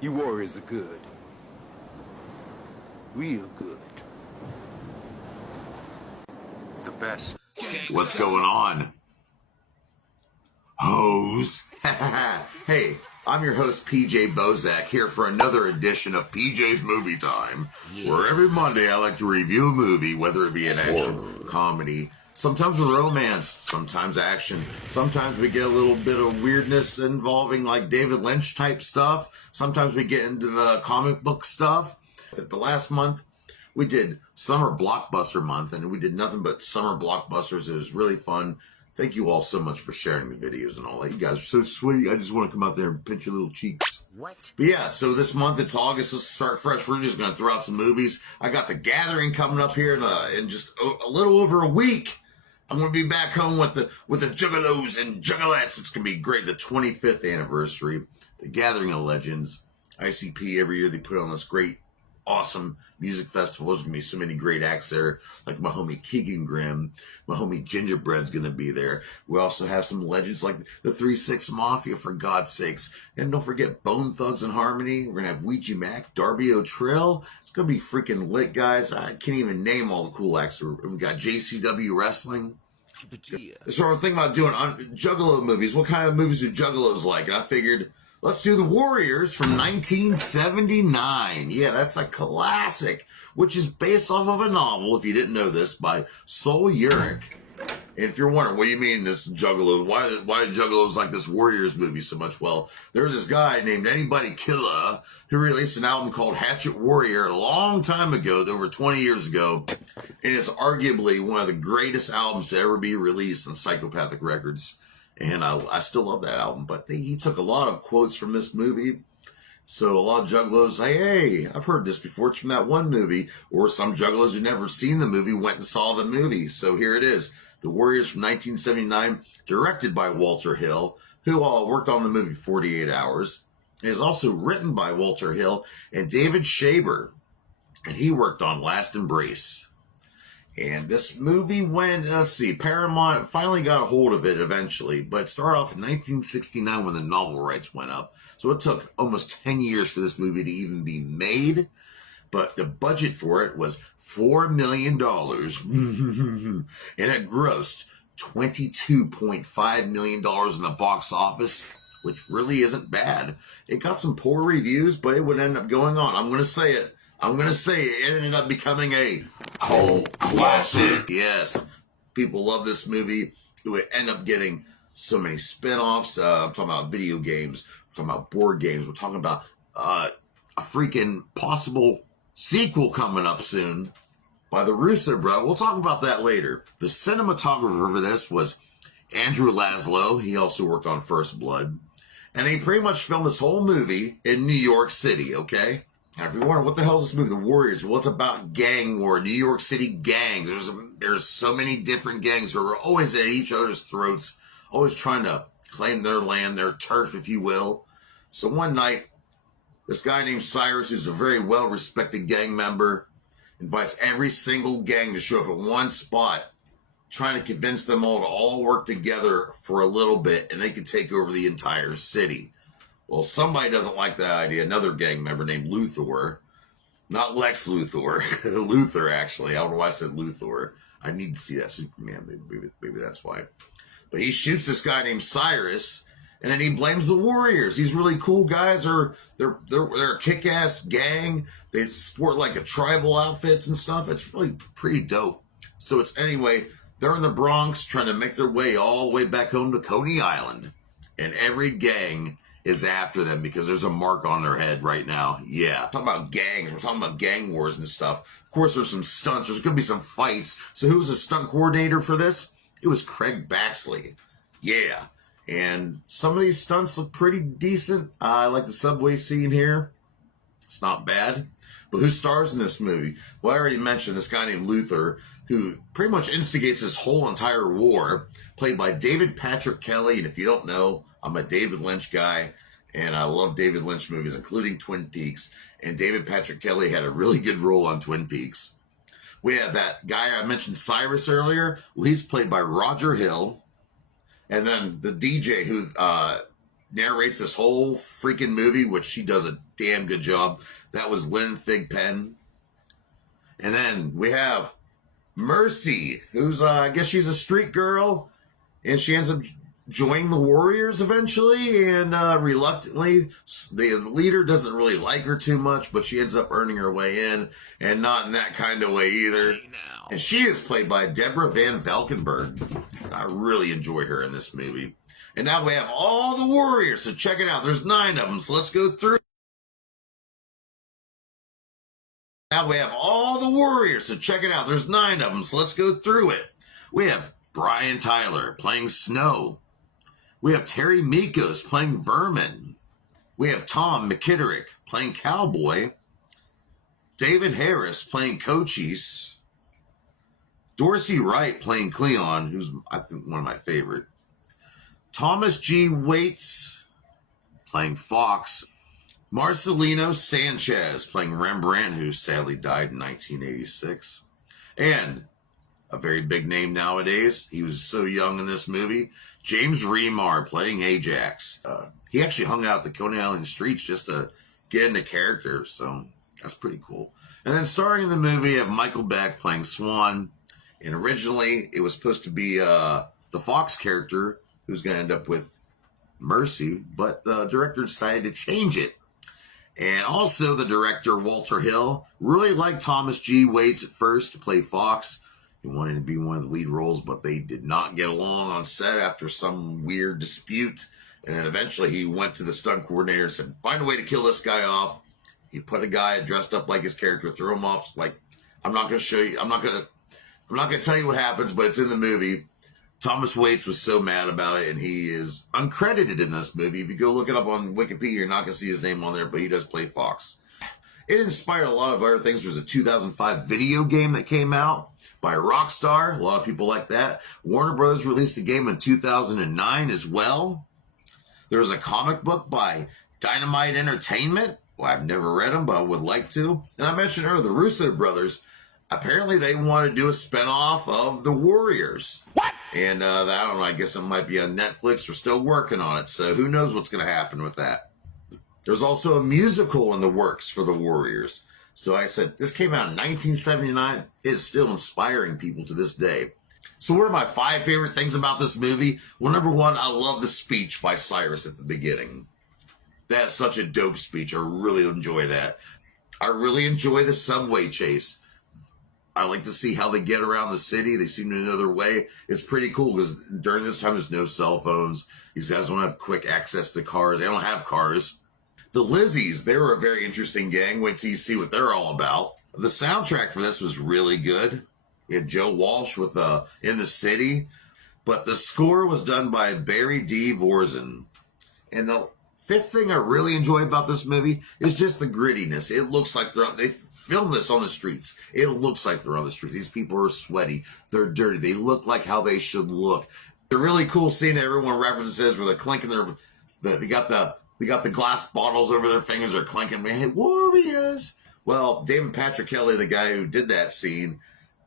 You warriors are good. Real good. The best. What's going on, hoes? Hey, I'm your host, PJ Bozak, here for another edition of PJ's Movie Time, where every Monday I like to review a movie, whether it be an action, comedy, sometimes a romance, sometimes action, sometimes we get a little bit of weirdness involving like David Lynch type stuff, sometimes we get into the comic book stuff. But last month, we did Summer Blockbuster Month, and we did nothing but summer blockbusters. It was really fun. Thank you all so much for sharing the videos and all that. You guys are so sweet. I just want to come out there and pinch your little cheeks. What? But yeah, so this month, it's August. Let's start fresh. We're just going to throw out some movies. I got The Gathering coming up here in just a little over a week. I'm going to be back home with the Juggalos and Juggalettes. It's going to be great. The 25th anniversary. The Gathering of Legends. ICP, every year they put on this great, awesome music festival. There's going to be so many great acts there, like my homie Keegan Grimm, my homie Gingerbread's going to be there. We also have some legends like the 3-6 Mafia, for God's sakes. And don't forget Bone Thugs and Harmony. We're going to have Ouija Mac, Darby O'Trill. It's going to be freaking lit, guys. I can't even name all the cool acts. We got JCW Wrestling. So I'm thinking about doing Juggalo movies. What kind of movies do Juggalos like? And I figured, let's do The Warriors from 1979. Yeah, that's a classic, which is based off of a novel, if you didn't know this, by Sol Yurick. And if you're wondering, what do you mean this Juggalo? Why do Juggalos like this Warriors movie so much? Well, there's this guy named Anybody Killa who released an album called Hatchet Warrior a long time ago, over 20 years ago. And it's arguably one of the greatest albums to ever be released on Psychopathic Records. And I still love that album, but he took a lot of quotes from this movie. So a lot of Juggalos say, hey, I've heard this before. It's from that one movie. Or some Juggalos who never seen the movie went and saw the movie. So here it is. The Warriors from 1979, directed by Walter Hill, who worked on the movie 48 Hours. It is also written by Walter Hill and David Shaber. And he worked on Last Embrace. And this movie went, let's see, Paramount finally got a hold of it eventually, but it started off in 1969 when the novel rights went up. So it took almost 10 years for this movie to even be made, but the budget for it was $4 million, and it grossed $22.5 million in the box office, which really isn't bad. It got some poor reviews, but it would end up going on. I'm going to say it. It ended up becoming a cult classic. Yes. People love this movie. It would end up getting so many spin-offs. I'm talking about video games. I'm talking about board games. We're talking about a freaking possible sequel coming up soon by the Russo bro. We'll talk about that later. The cinematographer for this was Andrew Laszlo. He also worked on First Blood. And he pretty much filmed this whole movie in New York City, okay? Now, if you're wondering, what the hell is this movie, The Warriors? Well, it's about gang war, New York City gangs. There's so many different gangs who are always at each other's throats, always trying to claim their land, their turf, if you will. So one night, this guy named Cyrus, who's a very well-respected gang member, invites every single gang to show up at one spot, trying to convince them all to all work together for a little bit, and they could take over the entire city. Well, somebody doesn't like that idea. Another gang member named Luthor. Not Lex Luthor. Luthor, actually. I don't know why I said Luthor. I need to see that Superman. Maybe that's why. But he shoots this guy named Cyrus, and then he blames the Warriors. These really cool guys they're a kick-ass gang. They sport like a tribal outfits and stuff. It's really pretty dope. So they're in the Bronx trying to make their way all the way back home to Coney Island. And every gang is after them because there's a mark on their head right now. Yeah. Talking about gangs. We're talking about gang wars and stuff. Of course, there's some stunts. There's going to be some fights. So who was the stunt coordinator for this? It was Craig Baxley. Yeah. And some of these stunts look pretty decent. I like the subway scene here. It's not bad. But who stars in this movie? Well, I already mentioned this guy named Luthor, who pretty much instigates this whole entire war, played by David Patrick Kelly. And if you don't know, I'm a David Lynch guy, and I love David Lynch movies, including Twin Peaks. And David Patrick Kelly had a really good role on Twin Peaks. We have that guy I mentioned, Cyrus, earlier. Well, he's played by Roger Hill. And then the DJ who narrates this whole freaking movie, which she does a damn good job. That was Lynn Thigpen. And then we have Mercy, who's, I guess she's a street girl, and she ends up joining the Warriors eventually, and reluctantly. The leader doesn't really like her too much, but she ends up earning her way in, and not in that kind of way either. And she is played by Deborah Van Valkenburg. I really enjoy her in this movie. And now we have all the Warriors, so check it out. There's 9 of them, so let's go through. Now we have all the Warriors, so check it out. There's 9 of them, so let's go through it. We have Brian Tyler playing Snow. We have Terry Mikos playing Vermin. We have Tom McKitterick playing Cowboy. David Harris playing Cochise. Dorsey Wright playing Cleon, who's, I think, one of my favorite. Thomas G. Waits playing Fox. Marcelino Sanchez playing Rembrandt, who sadly died in 1986. And a very big name nowadays, he was so young in this movie, James Remar playing Ajax. He actually hung out the Coney Island streets just to get into character, so that's pretty cool. And then starring in the movie, you have Michael Beck playing Swan. And originally, it was supposed to be the Fox character who's going to end up with Mercy, but the director decided to change it. And also the director, Walter Hill, really liked Thomas G. Waits at first to play Fox. He wanted to be one of the lead roles, but they did not get along on set after some weird dispute. And then eventually he went to the stunt coordinator and said, find a way to kill this guy off. He put a guy dressed up like his character, threw him off. Like, I'm not going to show you, I'm not going to tell you what happens, but it's in the movie. Thomas Waits was so mad about it, and he is uncredited in this movie. If you go look it up on Wikipedia, you're not going to see his name on there, but he does play Fox. It inspired a lot of other things. There was a 2005 video game that came out by Rockstar. A lot of people like that. Warner Brothers released a game in 2009 as well. There was a comic book by Dynamite Entertainment. Well, I've never read them, but I would like to. And I mentioned earlier, the Russo brothers. Apparently, they want to do a spinoff of The Warriors. What? And I don't know, I guess it might be on Netflix. They're still working on it, so who knows what's going to happen with that. There's also a musical in the works for The Warriors. So I said, this came out in 1979. It's still inspiring people to this day. So what are my 5 favorite things about this movie? Well, number 1, I love the speech by Cyrus at the beginning. That's such a dope speech. I really enjoy that. I really enjoy the subway chase. I like to see how they get around the city. They seem to know their way. It's pretty cool because during this time, there's no cell phones. These guys don't have quick access to cars. They don't have cars. The Lizzies, they were a very interesting gang. Wait till you see what they're all about. The soundtrack for this was really good. We had Joe Walsh with In the City. But the score was done by Barry D. Vorzen. And the 5th thing I really enjoy about this movie is just the grittiness. It looks like they filmed this on the streets. It looks like they're on the street. These people are sweaty. They're dirty. They look like how they should look. The really cool scene that everyone references where they're clinking they got the glass bottles over their fingers. They're clinking. Hey, Warriors. Well, David Patrick Kelly, the guy who did that scene,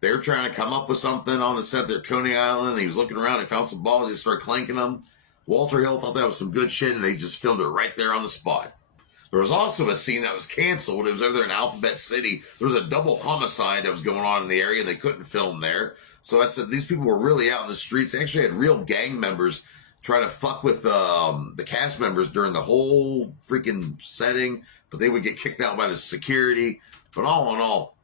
they're trying to come up with something on the set there at Coney Island. He was looking around. He found some balls. He started clanking them. Walter Hill thought that was some good shit, and they just filmed it right there on the spot. There was also a scene that was canceled. It was over there in Alphabet City. There was a double homicide that was going on in the area, and they couldn't film there. So I said, these people were really out in the streets. They actually had real gang members trying to fuck with the cast members during the whole freaking setting, but they would get kicked out by the security. But all in all,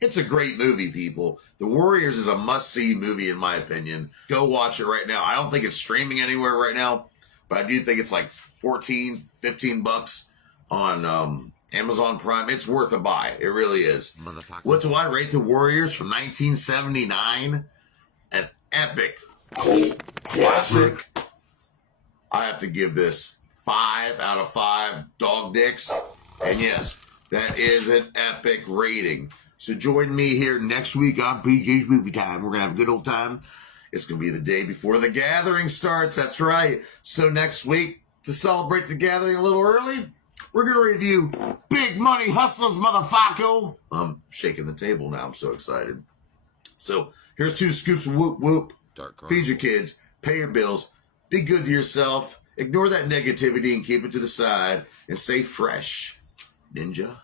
it's a great movie, people. The Warriors is a must-see movie, in my opinion. Go watch it right now. I don't think it's streaming anywhere right now, but I do think it's like $14, $15 on Amazon Prime. It's worth a buy. It really is. What do I rate The Warriors from 1979? An epic cult classic. I have to give this 5 out of 5 dog dicks. And yes, that is an epic rating. So join me here next week on PJ's Movie Time. We're going to have a good old time. It's going to be the day before the gathering starts. That's right. So next week, to celebrate the gathering a little early, we're going to review Big Money Hustlers, motherfucker. I'm shaking the table now. I'm so excited. So here's 2 scoops of whoop whoop. Feed your kids. Pay your bills. Be good to yourself. Ignore that negativity and keep it to the side and stay fresh, ninja.